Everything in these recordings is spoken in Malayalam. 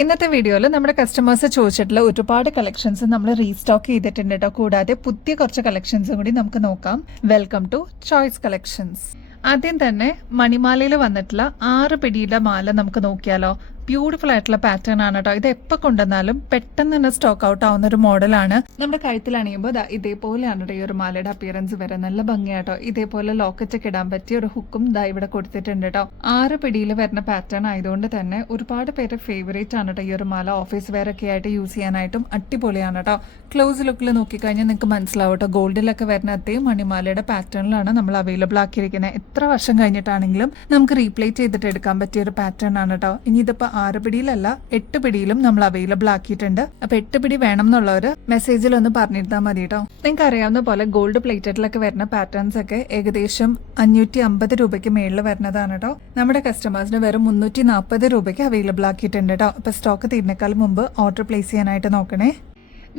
ഇന്നത്തെ വീഡിയോയിൽ നമ്മുടെ കസ്റ്റമേഴ്സ് ചോദിച്ചിട്ടുള്ള ഒരുപാട് കളക്ഷൻസ് നമ്മൾ റീസ്റ്റോക്ക് ചെയ്തിട്ടുണ്ട് കേട്ടോ. കൂടാതെ പുതിയ കുറച്ച് കളക്ഷൻസും കൂടി നമുക്ക് നോക്കാം. Welcome to choice collections. ആദ്യം തന്നെ മണിമാലയിൽ വന്നിട്ടുള്ള 6 പിടിയുടെ മാല നമുക്ക് നോക്കിയാലോ. ബ്യൂട്ടിഫുൾ ആയിട്ടുള്ള പാറ്റേൺ ആണ് കേട്ടോ. ഇത് എപ്പോൾ കൊണ്ടുവന്നാലും പെട്ടെന്ന് തന്നെ സ്റ്റോക്ക് ഔട്ട് ആവുന്ന ഒരു മോഡലാണ്. നമ്മുടെ കഴുത്തിൽ അണിയുമ്പോൾ ഇതേപോലെയാണ് ഈ ഒരു മാലയുടെ അപ്പിയറൻസ് വരെ നല്ല ഭംഗിയാട്ടോ. ഇതേപോലെ ലോക്കറ്റ് ഒക്കെ ഇടാൻ പറ്റിയ ഒരു ഹുക്കും ഇവിടെ കൊടുത്തിട്ടുണ്ട് കേട്ടോ. 6 പിടിയിൽ വരുന്ന പാറ്റേൺ ആയതുകൊണ്ട് തന്നെ ഒരുപാട് പേര് ഫേവറേറ്റ് ആണ് കേട്ടോ ഈ ഒരു മാല. ഓഫീസ് വെയർ ഒക്കെ ആയിട്ട് യൂസ് ചെയ്യാനായിട്ടും അടിപൊളിയാണ് കേട്ടോ. ക്ലോസ് ലുക്കിൽ നോക്കിക്കഴിഞ്ഞാൽ നിങ്ങൾക്ക് മനസ്സിലാവും കേട്ടോ. ഗോൾഡിലൊക്കെ വരുന്ന അതേ മണിമാലയുടെ പാറ്റേണിലാണ് നമ്മൾ അവൈലബിൾ ആക്കിയിരിക്കുന്നത്. എത്ര വർഷം കഴിഞ്ഞിട്ടാണെങ്കിലും നമുക്ക് റീപ്ലേസ് ചെയ്തിട്ട് എടുക്കാൻ പറ്റിയ ഒരു പാറ്റേൺ ആണ് കേട്ടോ. ഇനി ഇതിപ്പോ 6 പിടിയിലല്ല 8 പിടിയിലും നമ്മൾ അവൈലബിൾ ആക്കിയിട്ടുണ്ട്. അപ്പൊ 8 പിടി വേണം എന്നുള്ളവര് മെസ്സേജിൽ ഒന്ന് പറഞ്ഞിരുന്നാൽ മതി കേട്ടോ. നിങ്ങൾക്ക് അറിയാവുന്ന പോലെ ഗോൾഡ് പ്ലേറ്റഡിലൊക്കെ വരുന്ന പാറ്റേൺസ് ഒക്കെ ഏകദേശം 550 രൂപയ്ക്ക് മേളിൽ വരുന്നതാണ് കേട്ടോ. നമ്മുടെ കസ്റ്റമേഴ്സിന് വെറും 340 രൂപയ്ക്ക് അവൈലബിൾ ആക്കിയിട്ടുണ്ട് കേട്ടോ. അപ്പൊ സ്റ്റോക്ക് തീരുന്നേക്കാൾ മുമ്പ് ഓർഡർ പ്ലേസ് ചെയ്യാനായിട്ട് നോക്കണേ.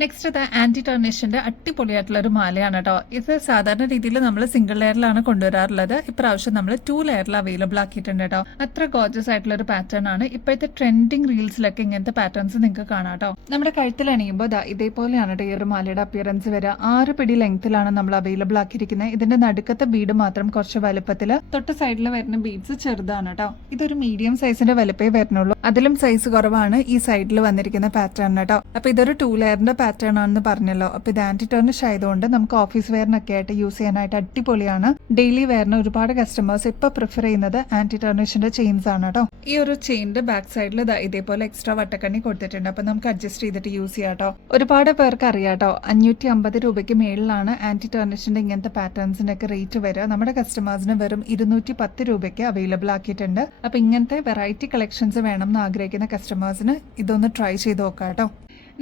നെക്സ്റ്റ് ഇത് ആന്റി ടർണിഷിന്റെ അടിപൊളിയായിട്ടുള്ള ഒരു മാലയാണ് കേട്ടോ. ഇത് സാധാരണ രീതിയിൽ നമ്മൾ സിംഗിൾ ലെയറിലാണ് കൊണ്ടുവരാറുള്ളത്. ഇപ്രാവശ്യം നമ്മൾ 2 ലെയറിൽ അവൈലബിൾ ആക്കിയിട്ടുണ്ട് കേട്ടോ. അത്ര ഗോർജസ് ആയിട്ടുള്ള ഒരു പാറ്റേൺ ആണ്. ഇപ്പോഴത്തെ ട്രെൻഡിങ് റീൽസിലൊക്കെ ഇങ്ങനത്തെ പാറ്റേൺസ് നിങ്ങൾക്ക് കാണാം കേട്ടോ. നമ്മുടെ കഴുത്തിൽ അണിയുമ്പോൾ ഇതേപോലെയാണ് കേട്ടോ ഈ ഒരു മാലയുടെ അപ്പിയറൻസ് വരിക. 6 പിടി ലെങ്ത്തിലാണ് നമ്മൾ അവൈലബിൾ ആക്കിയിരിക്കുന്നത്. ഇതിന്റെ നടുക്കത്തെ ബീഡ് മാത്രം കുറച്ച് വലുപ്പത്തില്, തൊട്ട് സൈഡിൽ വരുന്ന ബീഡ്സ് ചെറുതാണ് കേട്ടോ. ഇതൊരു മീഡിയം സൈസിന്റെ വലുപ്പേ വരുന്നുള്ളൂ. അതിലും സൈസ് കുറവാണ് ഈ സൈഡിൽ വന്നിരിക്കുന്ന പാറ്റേൺ കേട്ടോ. അപ്പൊ ഇതൊരു 2 ലെയറിന്റെ പാറ്റേൺ ആണെന്ന് പറഞ്ഞല്ലോ. അപ്പൊ ഇത് ആന്റി ടർണിഷ് ആയതുകൊണ്ട് നമുക്ക് ഓഫീസ് വെയറിനൊക്കെ ആയിട്ട് യൂസ് ചെയ്യാനായിട്ട് അടിപൊളിയാണ്. ഡെയിലി വെയറിന് ഒരുപാട് കസ്റ്റമേഴ്സ് ഇപ്പൊ പ്രിഫർ ചെയ്യുന്നത് ആന്റി ടർണിഷിന്റെ ചെയിൻസ് ആണ് കേട്ടോ. ഈ ഒരു ചെയിന്റെ ബാക്ക് സൈഡിൽ ഇതേപോലെ എക്സ്ട്രാ വട്ടക്കണ്ണി കൊടുത്തിട്ടുണ്ട്. അപ്പൊ നമുക്ക് അഡ്ജസ്റ്റ് ചെയ്തിട്ട് യൂസ് ചെയ്യാം കേട്ടോ. ഒരുപാട് പേർക്ക് അറിയാട്ടോ 550 രൂപയ്ക്ക് മേളിലാണ് ആന്റി ടർണിഷിന്റെ ഇങ്ങനത്തെ പാറ്റേൺസിന്റെ ഒക്കെ റേറ്റ് വരിക. നമ്മുടെ കസ്റ്റമേഴ്സിന് വെറും 210 രൂപയ്ക്ക് അവൈലബിൾ ആക്കിയിട്ടുണ്ട്. അപ്പൊ ഇങ്ങനത്തെ വെറൈറ്റി കളക്ഷൻസ് വേണം എന്ന് ആഗ്രഹിക്കുന്ന കസ്റ്റമേഴ്സിന് ഇതൊന്ന് ട്രൈ ചെയ്ത് നോക്കാം കേട്ടോ.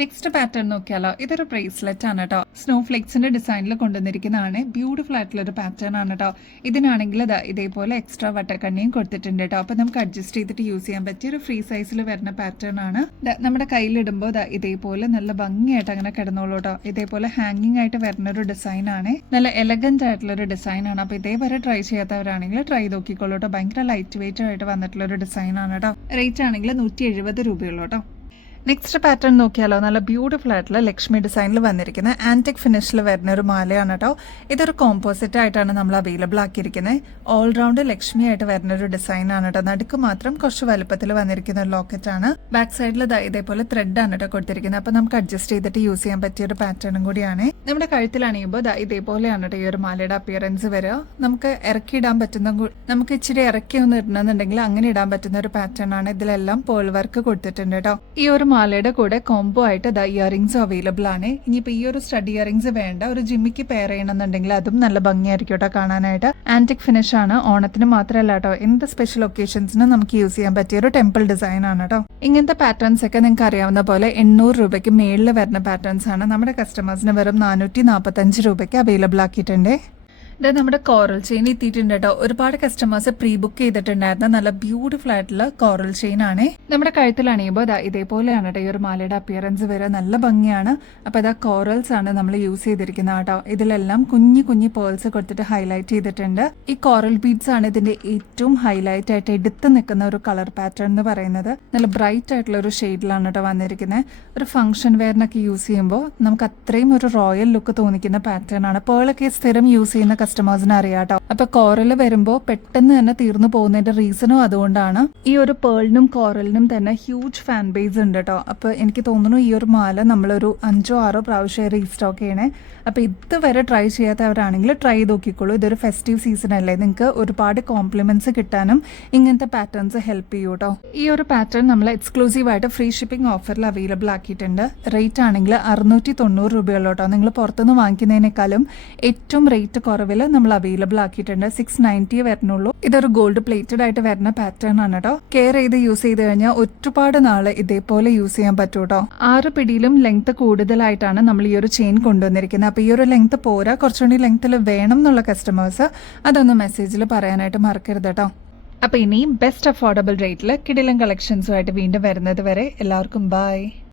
നെക്സ്റ്റ് പാറ്റേൺ നോക്കിയാലോ. ഇതൊരു ബ്രേസ്ലെറ്റ് ആണ് കേട്ടോ. സ്നോ ഫ്ലേക്സിന്റെ ഡിസൈനിൽ കൊണ്ടുവന്നിരിക്കുന്നതാണ്. ബ്യൂട്ടിഫുൾ ആയിട്ടുള്ള ഒരു പാറ്റേൺ ആണ് കേട്ടോ. ഇതിനാണെങ്കിൽ ഇതേപോലെ എക്സ്ട്രാ വട്ടക്കണ്ണിയും കൊടുത്തിട്ടുണ്ട് കേട്ടോ. അപ്പൊ നമുക്ക് അഡ്ജസ്റ്റ് ചെയ്തിട്ട് യൂസ് ചെയ്യാൻ പറ്റിയ ഒരു ഫ്രീ സൈസിൽ വരുന്ന പാറ്റേൺ ആണ്. നമ്മുടെ കയ്യിലിടുമ്പോൾ ഇതേപോലെ നല്ല ഭംഗിയായിട്ട് അങ്ങനെ കിടന്നോളൂ കേട്ടോ. ഇതേപോലെ ഹാങ്ങിങ് ആയിട്ട് വരുന്ന ഒരു ഡിസൈൻ ആണ്. നല്ല എലഗന്റ് ആയിട്ടുള്ള ഒരു ഡിസൈൻ ആണ്. അപ്പൊ ഇതേവരെ ട്രൈ ചെയ്യാത്തവരാണെങ്കിൽ ട്രൈ നോക്കിക്കോളൂ കേട്ടോ. ഭയങ്കര ലൈറ്റ് വെയിറ്റ് ആയിട്ട് വന്നിട്ടുള്ള ഒരു ഡിസൈൻ ആണ് കേട്ടോ. റേറ്റ് ആണെങ്കിൽ 170 രൂപയുള്ളൂ കേട്ടോ. നെക്സ്റ്റ് പാറ്റേൺ നോക്കിയാലോ. നല്ല ബ്യൂട്ടിഫുൾ ആയിട്ടുള്ള ലക്ഷ്മി ഡിസൈനിൽ വന്നിരിക്കുന്ന ആന്റിക് ഫിനിഷിൽ വരുന്ന ഒരു മാലയാണ് കേട്ടോ. ഇതൊരു കോമ്പോസിറ്റ് ആയിട്ടാണ് നമ്മൾ അവൈലബിൾ ആക്കിയിരിക്കുന്നത്. ഓൾറൗണ്ട് ലക്ഷ്മി ആയിട്ട് വരുന്ന ഒരു ഡിസൈൻ ആണ് കേട്ടോ. നടുക്ക് മാത്രം കുറച്ച് വലുപ്പത്തിൽ വന്നിരിക്കുന്ന ഒരു ലോക്കറ്റ് ആണ്. ബാക്ക് സൈഡിൽ ഇതേപോലെ ത്രെഡ് ആണ് കേട്ടോ കൊടുത്തിരിക്കുന്നത്. അപ്പൊ നമുക്ക് അഡ്ജസ്റ്റ് ചെയ്തിട്ട് യൂസ് ചെയ്യാൻ പറ്റിയ ഒരു പാറ്റേണും കൂടിയാണ്. നമ്മുടെ കഴുത്തിൽ അണിയുമ്പോൾ ഇതേപോലെയാണ് കേട്ടോ ഈ ഒരു മാലയുടെ അപ്പിയറൻസ് വരിക. നമുക്ക് ഇറക്കിയിടാൻ പറ്റുന്ന, നമുക്ക് ഇച്ചിരി ഇറക്കി ഒന്ന് ഇടണമെന്നുണ്ടെങ്കിൽ അങ്ങനെ ഇടാൻ പറ്റുന്ന ഒരു പാറ്റേൺ ആണ്. ഇതിലെല്ലാം പേൾ വർക്ക് കൊടുത്തിട്ടുണ്ട് കേട്ടോ. ഈ ഒരു മാലയുടെ കൂടെ കോംബോ ആയിട്ട് ഇയറിംഗ്സ് അവൈലബിൾ ആണ്. ഇനിയിപ്പോ ഈ ഒരു സ്റ്റഡ് ഇയറിംഗ്സ് വേണ്ട, ഒരു ജിമ്മിക്ക് പെയർ ചെയ്യണമെന്നുണ്ടെങ്കിൽ അതും നല്ല ഭംഗിയായിരിക്കും കേട്ടോ കാണാനായിട്ട്. ആന്റിക് ഫിനിഷ് ആണ്. ഓണത്തിന് മാത്രമല്ല കേട്ടോ, എന്ത് സ്പെഷ്യൽ ഒക്കേഷൻസിനും നമുക്ക് യൂസ് ചെയ്യാൻ പറ്റിയ ഒരു ടെമ്പിൾ ഡിസൈൻ ആണ് കേട്ടോ. ഇങ്ങനത്തെ പാറ്റേൺസ് ഒക്കെ നിങ്ങൾക്ക് അറിയാവുന്ന പോലെ 800 രൂപയ്ക്ക് മേളിൽ വരുന്ന പാറ്റേൺസ് ആണ്. നമ്മുടെ കസ്റ്റമേഴ്സിന് വെറും 445 രൂപയ്ക്ക് അവൈലബിൾ ആക്കിയിട്ടുണ്ട്. ഇത് നമ്മുടെ കോറൽ ചെയിൻ എത്തിയിട്ടുണ്ട് കേട്ടോ. ഒരുപാട് കസ്റ്റമേഴ്സ് പ്രീ ബുക്ക് ചെയ്തിട്ടുണ്ടായിരുന്ന നല്ല ബ്യൂട്ടിഫുൾ ആയിട്ടുള്ള കോറൽ ചെയിൻ ആണ്. നമ്മുടെ കഴുത്തിൽ അണിയുമ്പോൾ ഇതേപോലെയാണ് കേട്ടോ ഈ ഒരു മാലയുടെ അപ്പിയറൻസ് വരെ. നല്ല ഭംഗിയാണ്. അപ്പൊ കോറൽസ് ആണ് നമ്മൾ യൂസ് ചെയ്തിരിക്കുന്നത് കേട്ടോ. ഇതിലെല്ലാം കുഞ്ഞു കുഞ്ഞു പേൾസ് കൊടുത്തിട്ട് ഹൈലൈറ്റ് ചെയ്തിട്ടുണ്ട്. ഈ കോറൽ ബീഡ്സ് ആണ് ഇതിന്റെ ഏറ്റവും ഹൈലൈറ്റ് ആയിട്ട് എടുത്ത് നിൽക്കുന്ന ഒരു കളർ പാറ്റേൺ എന്ന് പറയുന്നത്. നല്ല ബ്രൈറ്റ് ആയിട്ടുള്ള ഒരു ഷെയ്ഡിലാണ് കേട്ടോ വന്നിരിക്കുന്നത്. ഒരു ഫംഗ്ഷൻ വെയറിനൊക്കെ യൂസ് ചെയ്യുമ്പോൾ നമുക്ക് അത്രയും ഒരു റോയൽ ലുക്ക് തോന്നിക്കുന്ന പാറ്റേൺ ആണ്. പേളൊക്കെ സ്ഥിരം യൂസ് ചെയ്യുന്ന കസ്റ്റമേഴ്സിന് അറിയാട്ടോ. അപ്പൊ കോറല് വരുമ്പോ പെട്ടെന്ന് തന്നെ തീർന്നു പോകുന്നതിന്റെ റീസണും അതുകൊണ്ടാണ്. ഈ ഒരു പേളിനും കോറലിനും തന്നെ ഹ്യൂജ് ഫാൻ ബേസ് ഉണ്ട് കേട്ടോ. അപ്പൊ എനിക്ക് തോന്നുന്നു ഈ ഒരു മാല നമ്മളൊരു 5-6 പ്രാവശ്യം റീസ്റ്റോക്ക് ചെയ്യണേ. അപ്പൊ ഇതുവരെ ട്രൈ ചെയ്യാത്തവരാണെങ്കിൽ ട്രൈ ചെയ്ത് നോക്കിക്കോളൂ. ഇതൊരു ഫെസ്റ്റീവ് സീസൺ അല്ലേ, നിങ്ങൾക്ക് ഒരുപാട് കോംപ്ലിമെന്റ്സ് കിട്ടാനും ഇങ്ങനത്തെ പാറ്റേൺസ് ഹെൽപ്പ് ചെയ്യൂ കേട്ടോ. ഈ ഒരു പാറ്റേൺ നമ്മൾ എക്സ്ക്ലൂസീവ് ആയിട്ട് ഫ്രീ ഷിപ്പിംഗ് ഓഫറിൽ അവൈലബിൾ ആക്കിയിട്ടുണ്ട്. റേറ്റ് ആണെങ്കിൽ 690 രൂപയുള്ളൂ കേട്ടോ. നിങ്ങൾ പുറത്തുനിന്ന് വാങ്ങിക്കുന്നതിനേക്കാളും ഏറ്റവും റേറ്റ് കുറവിൽ നമ്മൾ അവൈലബിൾ ആക്കിയിട്ടുണ്ട്. 690 വരുന്നുള്ളൂ. ഇതൊരു ഗോൾഡ് പ്ലേറ്റഡ് ആയിട്ട് വരുന്ന പാറ്റേൺ ആണ് കേട്ടോ. കെയർ ചെയ്ത് യൂസ് ചെയ്ത് കഴിഞ്ഞാൽ ഒരുപാട് നാള് ഇതേപോലെ യൂസ് ചെയ്യാൻ പറ്റൂ കേട്ടോ. 6 പിടിയിലും ലെങ്ത് കൂടുതലായിട്ടാണ് നമ്മൾ ഈ ഒരു ചെയിൻ കൊണ്ടുവന്നിരിക്കുന്നത്. അപ്പൊ ഈ ഒരു ലെങ്ത് പോരാ, കുറച്ചുകൂടി ലെങ്ത്തിൽ വേണം എന്നുള്ള കസ്റ്റമേഴ്സ് അതൊന്ന് മെസ്സേജിൽ പറയാനായിട്ട് മറക്കരുത് കേട്ടോ. അപ്പൊ ഇനി ബെസ്റ്റ് അഫോർഡബിൾ റേറ്റിൽ കിടിലൻ കളക്ഷൻസുമായിട്ട് വീണ്ടും വരുന്നത് വരെ എല്ലാവർക്കും ബൈ.